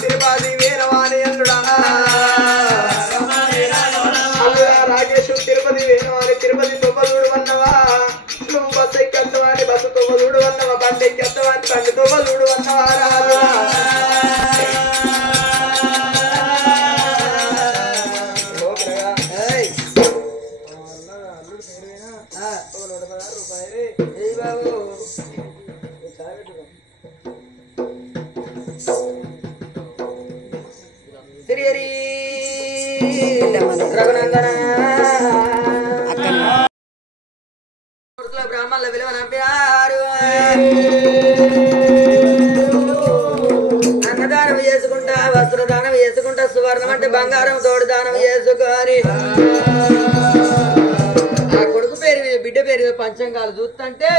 తిరుపతి వీరవాణి అల్లుడా రాకేష్ తిరుపతి వీరవాణి తిరుపతి తొవ్వదూడు అన్నవా నువ్వు bus ఎక్కెత్తవాని bus తొవ్వదూడు అన్నవా బండి ఎక్కెత్తవాని బండి తొవ్వదూడు అన్నవా బ్రాహ్మణుల విలువ నంపారు అన్నదానం చేసుకుంటా వస్త్రదానం చేసుకుంటా సువర్ణం అంటే బంగారం తోడు దానం చేసుకొని ఆ కొడుకు పేరు మీద బిడ్డ పేరు మీద పంచంగాలు చూస్తుంటే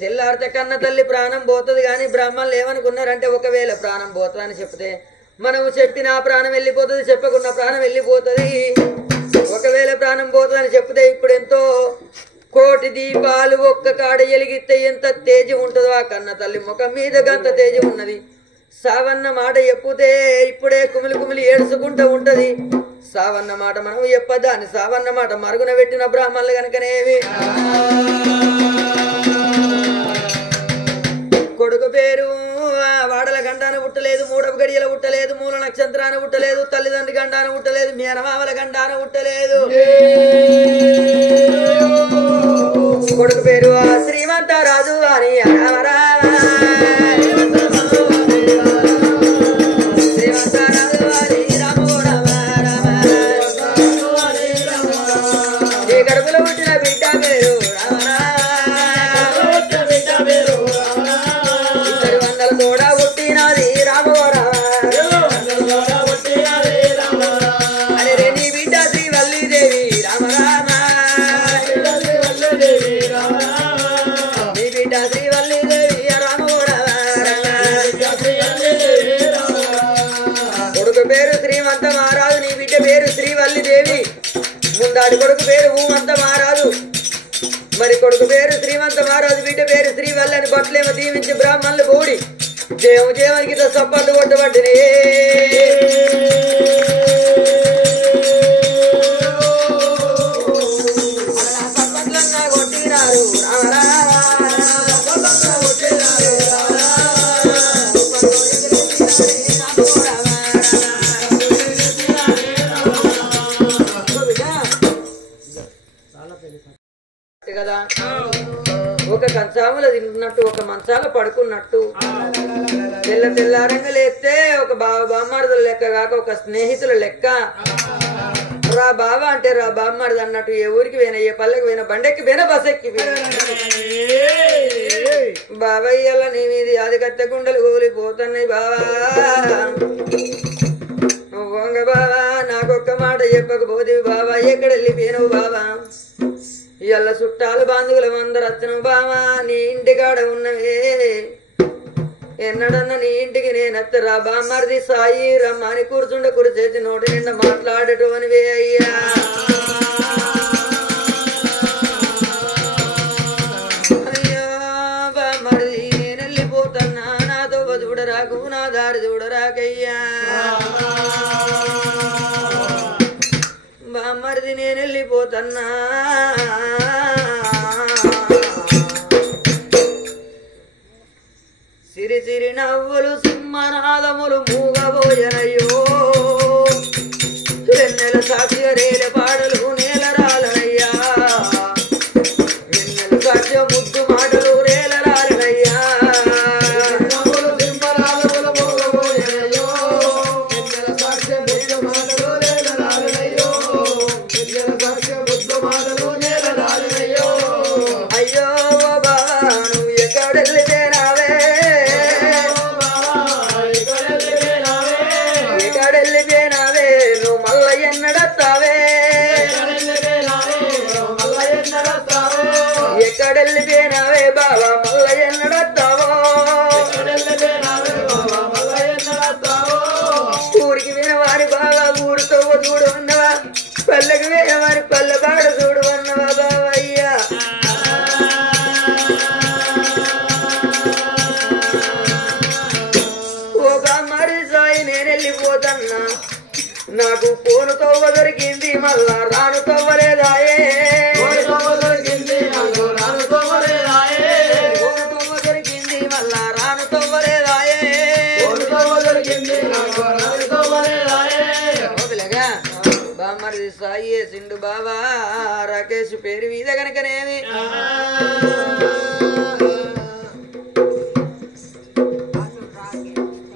తెల్లారితే కన్న తల్లి ప్రాణం పోతుంది కానీ బ్రాహ్మణులు ఏమనుకున్నారంటే ఒకవేళ ప్రాణం పోతుందని చెప్తే మనము చెప్పిన ప్రాణం వెళ్ళిపోతుంది చెప్పకున్న ప్రాణం వెళ్ళిపోతుంది ఒకవేళ ప్రాణం పోతుందని చెప్తే ఇప్పుడు ఎంతో కోటి దీపాలు ఒక్క కాడ ఎలిగితే ఎంత తేజం ఉంటుందో ఆ కన్న తల్లి ముఖం మీద గంత తేజం ఉన్నది సావన్న మాట చెప్పుతే ఇప్పుడే కుమిలి కుమిలి ఏడుచుకుంటూ ఉంటది సావన్న మాట మనం చెప్పదాన్ని సావన్న మాట మరుగున పెట్టిన బ్రాహ్మణులు కనుకనేవి కొడుకు పేరు వాడల గండాన పుట్టలేదు మూడవ గడియల పుట్టలేదు మూల నక్షత్రాన పుట్టలేదు తల్లిదండ్రి గండాన పుట్టలేదు మేనమామల గండాన పుట్టలేదు కొడుకు పేరు శ్రీమంత రాజు అని శ్రీమంత రాజు అని ఈ గడుపులో పుట్టిన బిడ్డ పేరు తోడా పుట్టినది అరే రే నీ బిడ్డ శ్రీ వల్లీదేవి రామ రామ నీ బిడ్డ శ్రీ వల్లీదేవి రామ కొడుకు పేరు శ్రీమంత మహారాజు నీ బిడ్డ పేరు శ్రీవల్లిదేవి ముందాడి కొడుకు పేరు ఊమంత మహారాజు మరి కొడుకు పేరు శ్రీమంత మహారాజు బిడ్డ పేరు శ్రీవల్లి అని బట్లేమో దీవించి బ్రాహ్మణులు బోడి జయము జయమనికి సప్పట్లు కొట్టబట్టిని సప్పట్లన్నా కొట్టినారు కదా ఒక కంచాముల తింటున్నట్టు ఒక మంచాల పడుకున్నట్టు తెల్లారంగా లేస్తే ఒక బామ్మారదుల లెక్క కాక ఒక స్నేహితుల లెక్క రా బాబా అంటే రా బామ్మారది అన్నట్టు ఏ ఊరికి పోయినా ఏ పల్లెకి పోయినా బండెక్కి పోయినా బస్ ఎక్కి బాబయ్యల నీ మీది అది కట్టె గుండెలు కూలిపోతున్నాయి బావా నువ్వు బావా నాకొక్క మాట చెప్పకపోతే బావా ఎక్కడ వెళ్ళిపోయినావు బావా ఇవాళ చుట్టాలు బాంధువుల అందరు అత్తను బావా నీ ఇంటికాడ ఉన్నవే ఎన్నడన్నా నీ ఇంటికి నేనెత్తరా బామ్మర్ది సాయి రమ్మని కూర్చుండ కురిచేసి నోటి నిండా మాట్లాడటమనివే అయ్యా అయ్యా బామ్మర్ది నేను వెళ్ళిపోతున్నా నాతో చూడరాకు నా దారి చూడరాకయ్యా బామ్మర్ది నేను వెళ్ళిపోతున్నా సిరి సిరి నవ్వులు సింహనాదములు మూగబోయనయ్యో వెన్నెల సాక్షి రేల పాటలు నేల రాలనయ్యా వెన్నెల సాక్షి ముద్దు మాటలు రేల రాలనయ్యా సింహనాదములు మూగబోయనయ్యో వెన్నెల సాక్షి ముద్దు మాటలు రేల రాలనయ్యో వెన్నెల సాక్షి ముద్దు మాటలు నేల రాలనయ్యో అయ్యో బాబా నువ్వు ఎక్కడెళ్ళిపోయినావే నువ్వు మల్ల ఎన్నడత్తావే ఎక్కడెళ్ళిపోయినావే బాబా మల్ల ఎన్నడత్తావో ఊరికి వినవారి బాబా ఊరితో చూడు అన్నవా పల్లెకి వినవారి పల్లె బాడ చూడు అన్నవా బాబా అయ్యా నాకు పోను తవ్వ దొరికింది మళ్ళా రాను తవ్వలేదాయే పోను తవ్వ దొరికింది మళ్ళా రాను తవ్వలేదాయే బామ్మరిది సాయి సిండు బాబా రాకేష్ పేరు మీద కనుకనేమి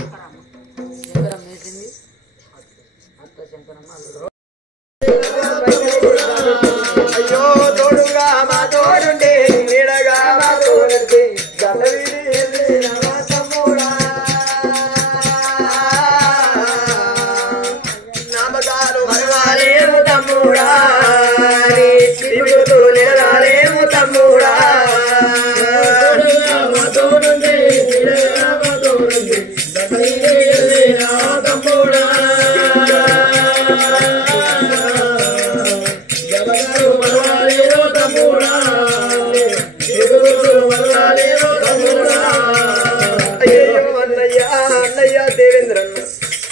శంకరం వేసింది అత్త శంకరమ్మ అయ్యో తోడుగా మా తోడుండే నీడగా మా తోడుంటే నామకాలు మరవాలేము తమ్ముడా నిలరాలేము తమ్ముడా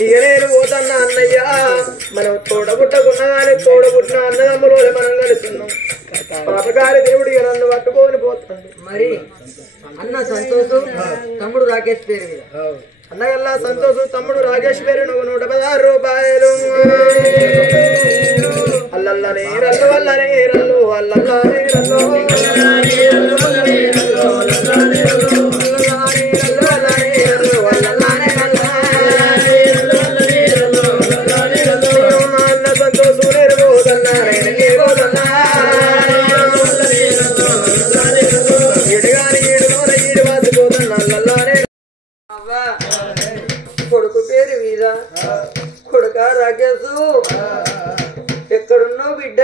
ఇక నేను పోతన్నా అన్నయ్య మనం తోడబుట్టకున్నా కానీ తోడబుట్టిన అన్నదమ్ములు మనం కలుస్తున్నాం పాపగారి దేవుడు ఇక నన్ను పట్టుకొని పోతాడు మరి అన్న సంతోషం తమ్ముడు రాకేష్ పేరు మీద అన్నగల్లా సంతోషం తమ్ముడు రాకేష్ పేరు నువ్వు 116 రూపాయలు అల్లల్లనే రల్లు వల్లనే రల్లు అల్లల్లనే రల్లు కొడుకు పేరు మీద కొడుక రాకేశు ఎక్కడున్నావు బిడ్డ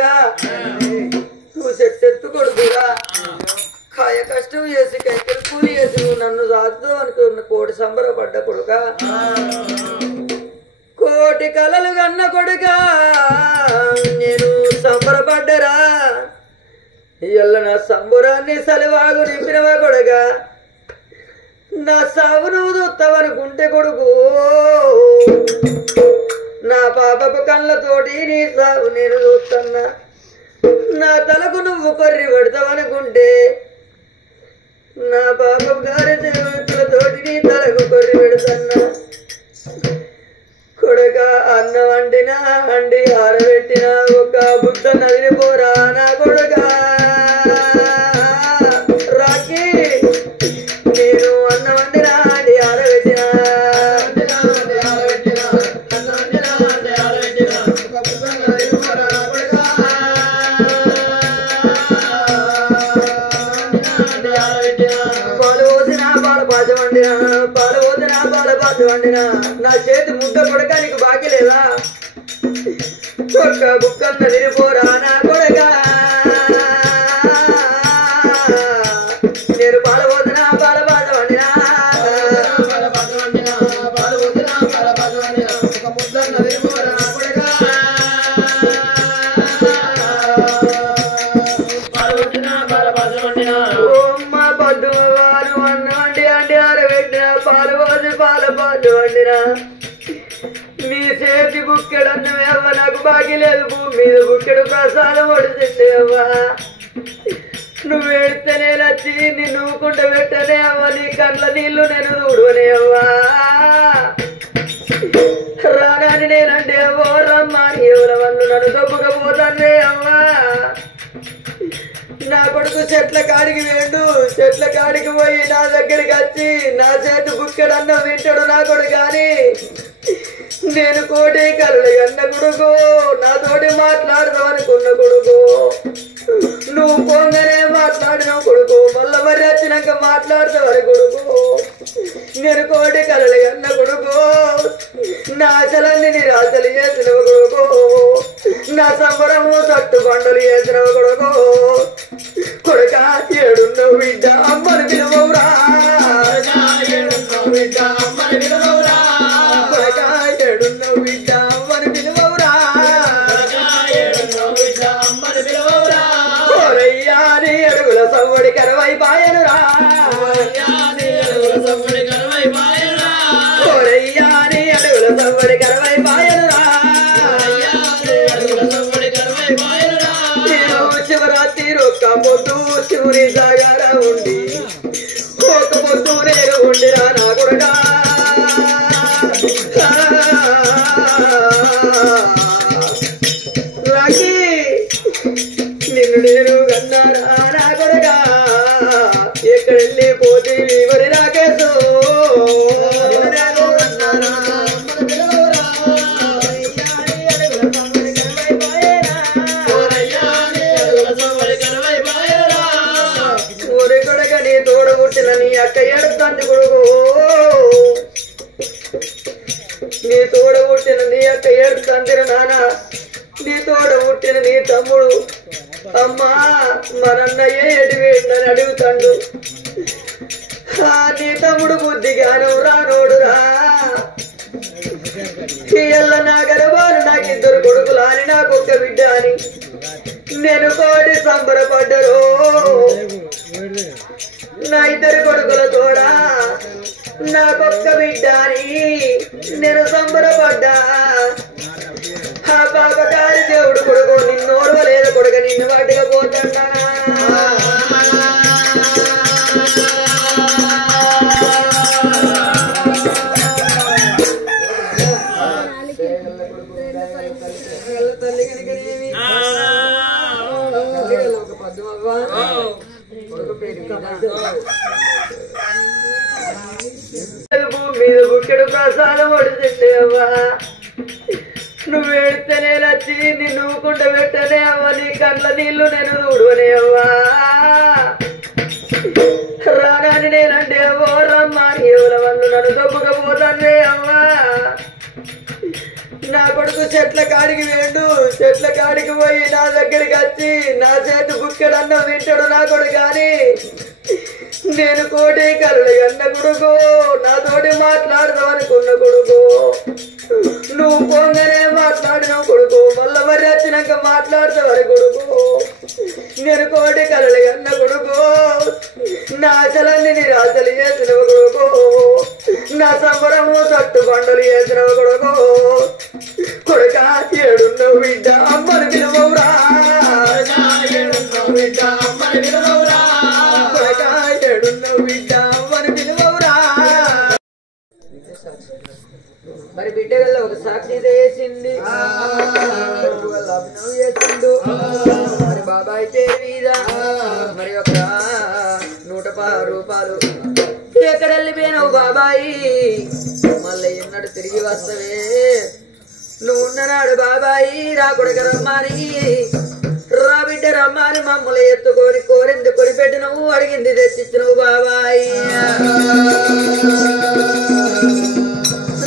నువ్వు చెట్టెత్తు కొడుకురా కాయ కష్టం చేసి కైకలు కూలి చేసి నువ్వు నన్ను సాగుతావు అనుకున్న కోటి సంబరపడ్డ కొడుక కోటి కలలు కన్న కొడుక నేను సంబరపడ్డరా ఇయ్యల్ల నా సంబరాన్ని సలివాగు నింపినవా కొడుక నా సాగు నువ్వు చూస్తావనుకుంటే కొడుకు నా పాపపు కళ్ళతోటి నీ సాగు నేను చూస్తున్నా నా తలకు నువ్వు కొర్రి పెడతావనుకుంటే నా పాపపు గారి చేతులతోటి నీ తలకు కొర్రి పెడుతున్నా కొడుక అన్న వండినా అండి ఆరబెట్టినా ఒక బుట్ట నదిని పోరా నా కొడుక రాకి నేను అన్న వండినా అండి ఆరబెట్టినా పాలు పోసినా పాల పాచ వండినా పాలు పోసినా పాల పాచ వండినా నా చేతి ముద్ద కొడకానికి బాకీ లేదా ఒక్క బుక్కన్న తిరిపోరా నా కొడక నేను పాల పోసినా పాల పాచ వండినా నీ చేతి బుక్కెడన్నవేవ్వ నాకు బాగి లేదు భూమి మీద బుక్కెడు ప్రసాదం ఒడిచెట్టేవ్వా నువ్వు వెడితేనే నచ్చి నిన్ను ఊకుంట పెట్టనే అవ్వ నీ కండ్ల నీళ్లు నేను చూడవనే అవ్వా రాగాని నేనంటే అవ్వో రమ్మని ఎవరి వాళ్ళు నన్ను దొబ్బకపోతానే అవ్వా నా కొడుకు చెట్ల కాడికి వేడు చెట్ల కాడికి పోయి నా దగ్గరికి వచ్చి నా చేతి బుక్కెడన్న వింటాడు నా కొడుకు కానీ నేను కోటి కళ్ళు అన్న కొడుకు నాతోటి మాట్లాడదాం అనుకున్న కొడుకు నువ్వు పోగానే మాట్లాడినావు కొడుకు మళ్ళా మరి వచ్చినాక మాట్లాడతావని కొడుకు నేను కోటి కళ్ళు అన్న కొడుకు నా ఆశలన్నీ నిరాశలు చేసినవు కొడుకు నా సంబరము తట్టు బండలు చేసినవు కొడుకు కొడుక ఏడున్నావు బిడ్డ అమ్మని పిలువవురా బిడ్డ అమ్మని పిలువవురా కొడుక ఏడున్నావు బిడ్డ అమ్మని పిలువవురా కోరయ్యా నీ అడుగుల సవ్వడి కరవై పాయనురా కోరయ్యా నీ అడుగుల సవ్వడి కరవై పాయనురా ఎక్కడెళ్ళి పోతే మరి రాకేశు ఊరి కొడక నీ తోడ పుట్టిన నీ అక్క ఏడుతుంది కొడుకు నీ తోడ పుట్టిన నీ అక్క ఏడుతుంది నాన్న నీ తోడ పుట్టిన నీ తమ్ముడు అమ్మా మరన్నయ్యే ఎడివేందని అడుగుతాడు నీ తమ్ముడు బుద్ధి జ్ఞానం రానోడురా ఎల్ల నా గర్వాలు నాకు ఇద్దరు కొడుకులు అని నాకొక్క బిడ్డ అని నేను కోడి సంబరపడ్డరు నా ఇద్దరు కొడుకుల తోడా నాకొక్క బిడ్డ అని నేను సంబరపడ్డా ఆ పాపకారి దేవుడు కొడుకు నిన్ను ఓర్వలేదు కొడుక నిన్ను వాటిగా పోతాడా మీద బుక్కెడు ప్రసాదం పడుతుండేవా నువ్వు ఏడితేనే నచ్చి నిన్ను ఊకుంట పెట్టనే అవ్వ నీ కండ్ల నీళ్లు నేను ఊడవనే అవ్వా రాగాని నేనంటే అవ్వో రమ్మని ఎవల వాళ్ళు నన్ను దొబ్బకపోతానే అవ్వా నా కొడుకు చెట్ల కాడికి వేండు చెట్ల కాడికి పోయి నా దగ్గరికి వచ్చి నా చేతి బుక్కెడన్న వింటాడు నా కొడుకు కానీ నేను కోటి కళ్ళు అన్న కొడుకు నాతోటి మాట్లాడదాం అనుకున్న కొడుకు నువ్వు పోగానే మాట్లాడినావు కొడుకు మళ్ళా మరి వచ్చినాక మాట్లాడతావని కొడుకు నేను కోటి కళ్ళు అన్న కొడుకు నా ఆశలన్నీ నిరాశలు చేసినవు కొడుకు నా సంబరము తట్టు పంటలు చేసినవు కొడుకు కొడుక ఏడున్నావు బిడ్డ అమ్మని పిలవవురా బిడ్డ అమ్మని పిలవవురా కొడుక ఏడున్నావు బిడ్డ అమ్మని పిలవవురా మరి బిడ్డ వల్ల ఒక సాక్షి వేసింది అభినవ్ చేసిండు మరి బాబాయ్ పేరు మీద మరి ఒక 110 రూపాయలు ఎక్కడ వెళ్ళిపోయినావు బాబాయి మళ్ళీ ఎన్నడు తిరిగి వస్తవే నువ్వు ఉన్ననాడు బాబాయి రా కొడుక రమ్మని రా బిడ్డ రమ్మని మమ్మల్ని ఎత్తుకొని కోరింది కొనిపెట్టినవు అడిగింది తెచ్చిచ్చినవు బాబాయి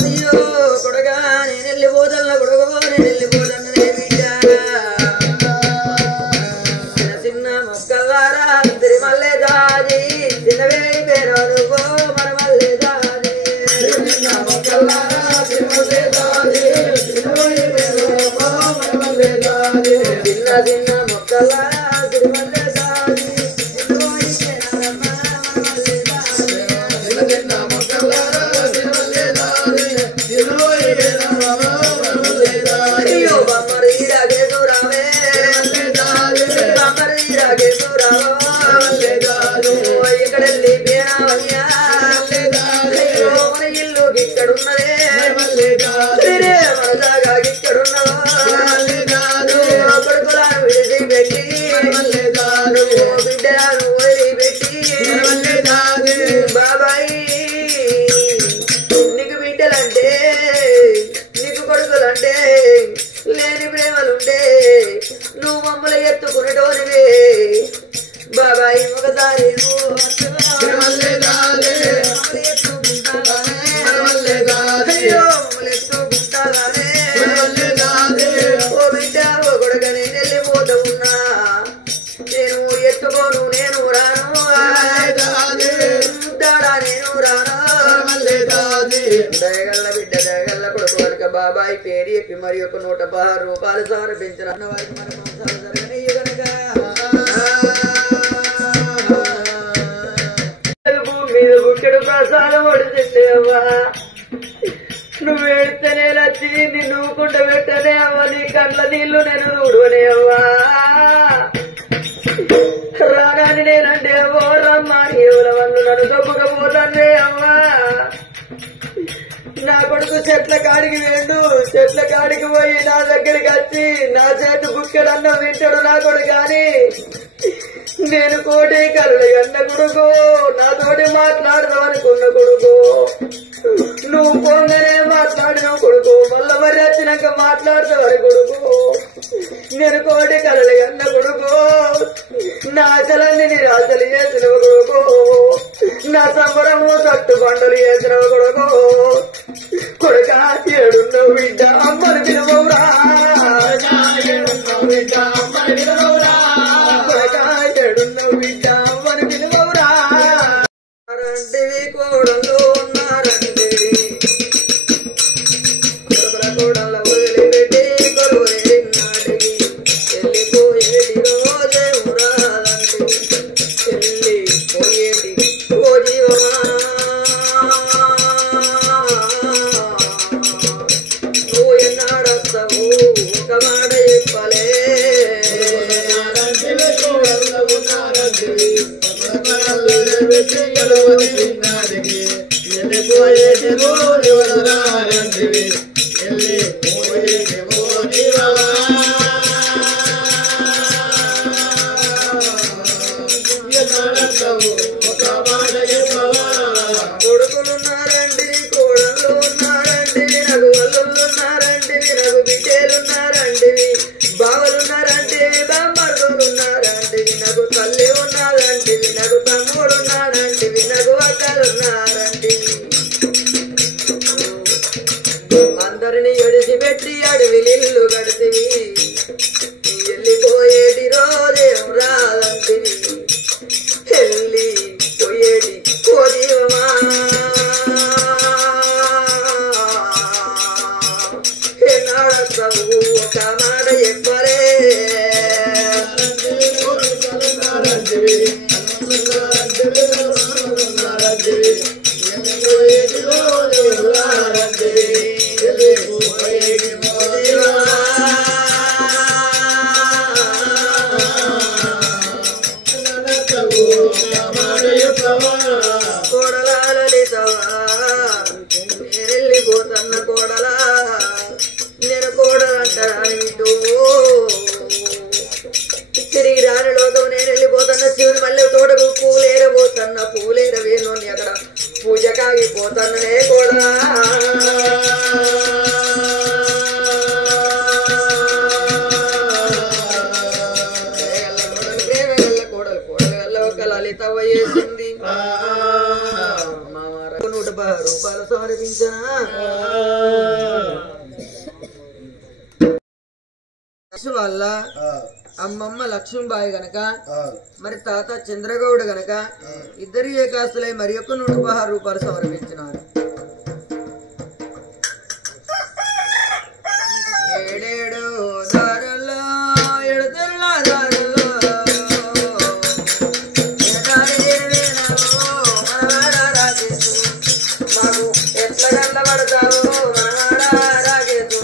అయ్యో కొడుగా నేను వెళ్ళిపోదన్న కొడుకు నేను వెళ్ళిపోదన్నదే బిడ్డ చిన్న చిన్న మొక్కలారా తిరుమల్లే దాది చిన్నవే పేరు నువ్వు మన మల్లే దాది చిన్న మొక్కలారా తిరుమల్లే దాది చిన్న చిన్న మొక్కలారా తిరుమల్లే దాది అయ్యో బొమ్మరి రాగేశ్వరావే బొమ్మరి రాగేశ్వరావు ఇక్కడ వెళ్ళిపోయినావయ్యా అయ్యో మన ఇల్లు ఇక్కడున్నదే మన జాగా ఇక్కడున్నావా కొడుకులను విడిచిపెట్టి బిడ్డలను వదిలిపెట్టి బాబాయి నీకు బిడ్డలంటే నీకు కొడుకులంటే లేని ప్రేమలుంటే నువ్వు మమ్మల్ని ఎత్తుకునేటోనివే బాబాయి ఒకసారి ఓ బిడ్డ ఓ కొడుక నేను వెళ్ళిపోతా ఉన్నా నేను ఎత్తుకోను నేను రాను దాడా నేను రాను దయగల్ల బిడ్డ దయగల్ల కొడుకు కనుక బాబాయి పేరు చెప్పి మరి ఒక 110 రూపాయలు సమర్పించిన వారికి మన మీద బుక్కెడు ప్రసాదం పడుతుండేవా నువ్వు ఏడితేనే నచ్చి నిన్ను ఊకుంట పెట్టనే అవ్వ నీ కండ్ల నీళ్లు నేను ఊడవనే అవ్వా రాగాని నేనంటే అవ్వో రమ్మని ఎవల వాళ్ళు నన్ను దొబ్బకపోతానే అవ్వా నా కొడుకు చెట్ల కాడికి వేండు చెట్ల కాడికి పోయి నా దగ్గరికి వచ్చి నా చేతి బుక్కెడన్న వింటాడు నా కొడుకు కానీ నేను కోటి కలలు అన్న కొడుకు నాతోటి మాట్లాడదామనుకున్న కొడుకు నువ్వు పొంగనే మాట్లాడిన కొడుకు మళ్ళా మరి వచ్చినాక మాట్లాడతావని కొడుకు నేను కోటి కలలు అన్న కొడుకు నా ఆశలన్నీ నిరాశలు చేసిన కొడుకు నా సంబరము తట్టు పంటలు చేసిన కొడుకు కొడుక ఏడున్నావు బిడ్డ అమ్మని పిలువరా బిడ్డ అమ్మని పిలువరా కొడుక ఏడున్నావు బిడ్డ అమ్మని పిలువరా రండివి కోడలు ఉన్నారండివి కొడుకుల కోడల వదిలిపెట్టి కొలువే నాటివి వెళ్ళిపోయేటి రోజే ఉరాలంటివి వెళ్ళిపోయేటి ఓ జీవమా నువ్వు ఎన్నాడొస్తావు ఒక మాట చెప్పలే కొడుకులున్నారండి కోడళ్ళు ఉన్నారండి నాకు వల్లున్నారండి నాకు బిడ్డలున్నారండి బావలున్నారండి బామ్మడున్నారండి నాకు తల్లి ఉన్నారండి నాకు తమ్ముడున్నారండి నాకు అక్కలున్నారండి అందరిని ఎడిసిపెట్టి అడవిలిల్లు గడితివి వెళ్ళిపోయేటి రోజేం రాదంటివి వెళ్ళిపోయేటి ఓ జీవమా ఎన్నాడస్తావు ఒక మాట చెప్పలే కోడలా లలితవా నేనెళ్ళిపోతన్న కోడలా నేను కోడలంటాను ఇటు తిరిగి రాని లోకం నేను వెళ్ళిపోతున్న శివుని మళ్ళీ తోటకు పూలేరబోతున్న పూలేర వేణుని అక్కడ పూజ కాగిపోతానే కోడలా లలితవ్వ చేసింది 110 రూపాయలు సమర్పించనా వల్ల అమ్మమ్మ లక్ష్మీబాయి గనక మరి తాత చంద్రగౌడ గనక ఇద్దరు ఏకాస్తులై మరి యొక్క 116 రూపాయలు సమర్పించినారు. ఏడేడు దారుల్లో ఎడుతున్న దారుల్లో మాకు ఎట్లా కళ్ళబడతావు మనవాడా రాగేదు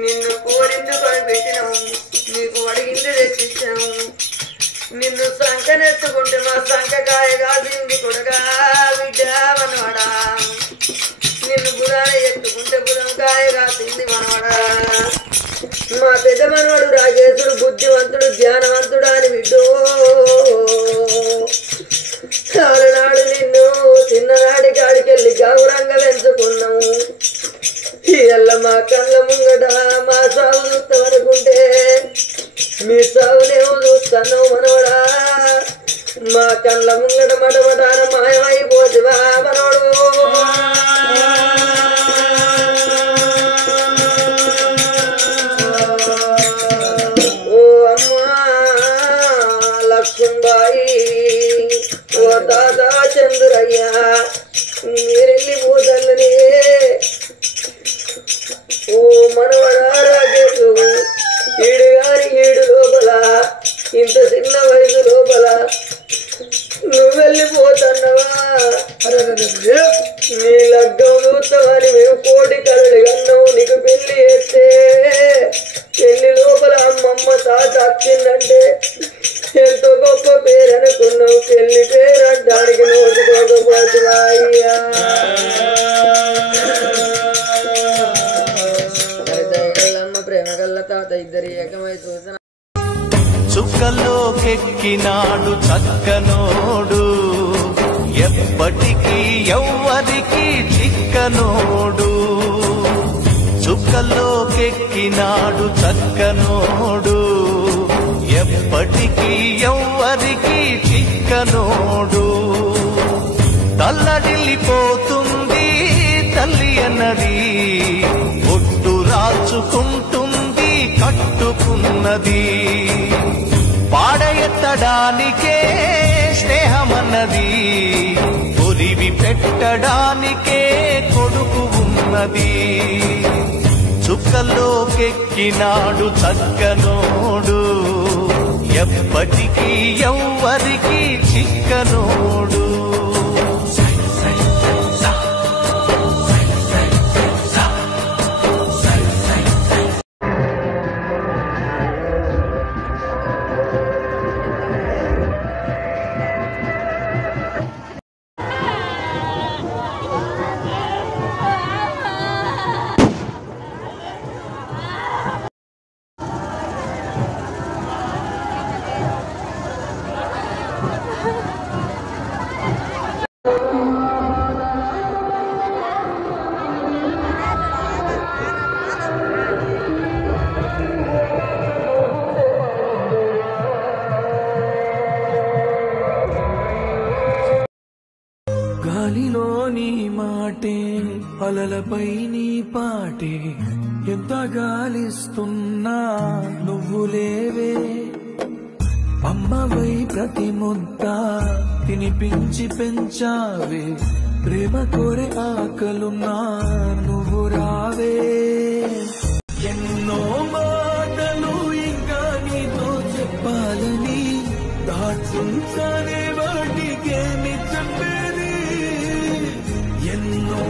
నిన్ను కోరిందు కొనిపెట్టినాము నీకు అడిగింది తెచ్చిచ్చాము నిన్ను సంకనెత్తుకుంటే మా సంకకాయ కాసింది కొడగా బిడ్డ మనవాడా నిన్ను బుధాన ఎత్తుకుంటే బుధం కాయ కాసింది మనవాడా మా పెద్ద మనవాడు రాజేశుడు బుద్ధివంతుడు జ్ఞానవంతుడు అని బిడ్డో కాలనాడు నిన్ను చిన్ననాడి కాడికెళ్ళి గౌరంగా పెంచుకున్నాము ఇళ్ళ మా కళ్ళ ముంగట మా సాగు చూస్తామనుకుంటే మీ సాగునేమో చూస్తాను మనవడా మా కళ్ళ ముంగట మటమటాన మాయమైపోతువా మనవడు లక్ష్మణబాయి ఓ తాత చంద్రయ్య మీరెళ్ళిపోతల్లనే ఓ మనవడా రాజేషు ఈడు గాని ఈడు లోపల ఇంత చిన్న వయసు లోపల నువ్వెళ్ళిపోతున్నావా నీ లగ్గం చూస్తావని మేము కోటి కలడు అన్నావు నీకు పెళ్లి చేస్తే పెళ్లి లోపల అమ్మమ్మ తాత వచ్చిందంటే ఎంతో గొప్ప పేరు అనుకున్నావు పెళ్లి పేరు అంటానికి నోటుకోకపోతున్నా అయ్యా ప్రేమ గల్ల తాత ఇద్దరి ఏకమై చూసిన చుక్కలోకెక్కినాడు చక్కనోడు ఎప్పటికీ ఎవ్వరికి చిక్కనోడు చుక్కలోకెక్కినాడు చక్కనోడు ఎప్పటికీ ఎవ్వరికి చిక్కనోడు తల్లడిల్లిపోతుంది తల్లి అన్నది ఒట్టు రాచుకుంటుంది కట్టుకున్నది పాడెత్తడానికే స్నేహమన్నది ఒరివి పెట్టడానికే కొడుకు ఉన్నది చుక్కలోకెక్కినాడు చక్కనోడు ఎప్పటికీ ఎవ్వరికి చిక్కనోడు గాలిలో నీ మాటే అలలపై నీ పాటే ఎంత గాలిస్తున్నా నువ్వు లేవే అమ్మవై ప్రతి ముద్ద తినిపించి పెంచావే ప్రేమ కోరే ఆకలున్నా నువ్వు రావే ఎన్నో మాటలు ఇంకా నీతో చెప్పాలని దాచుంచానే వాటికేమి చెప్పేది ఎన్నో